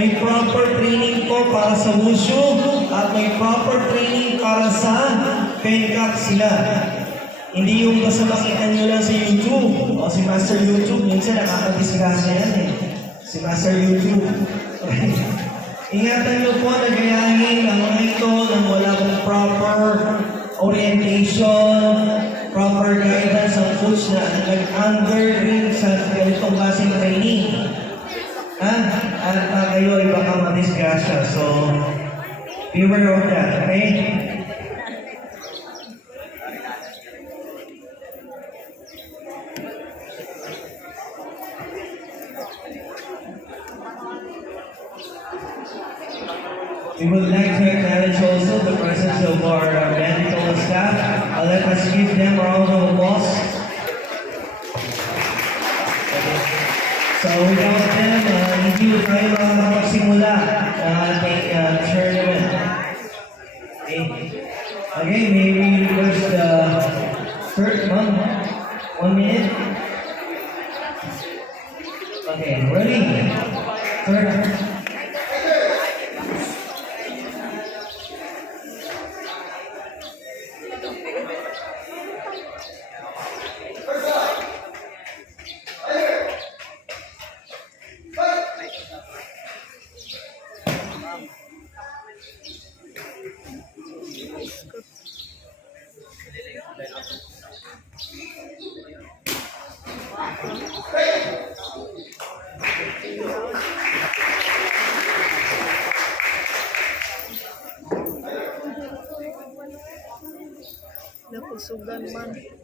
may proper training po para sa wushu at may proper training para sa pencak sila. Hindi yung basta makita nyo lang sa YouTube o si Master YouTube, minsan nakakadisgrasya yan eh. Si Master YouTube. Ingatan nyo po na gayahin ang mga ito nang wala pong proper orientation, proper guidance ang coach na nag-under rin sa ganitong klaseng training. At kayo ay baka madisgrasya. So, beware of that, okay? We would like to acknowledge also the presence of our medical staff. Let us give them a round of applause. So without them, hindi tayo makakapagsimula ng ating tournament. Okay. Again, may we request the third one. 1 minute. Okay, ready? Third. Nakusugan man.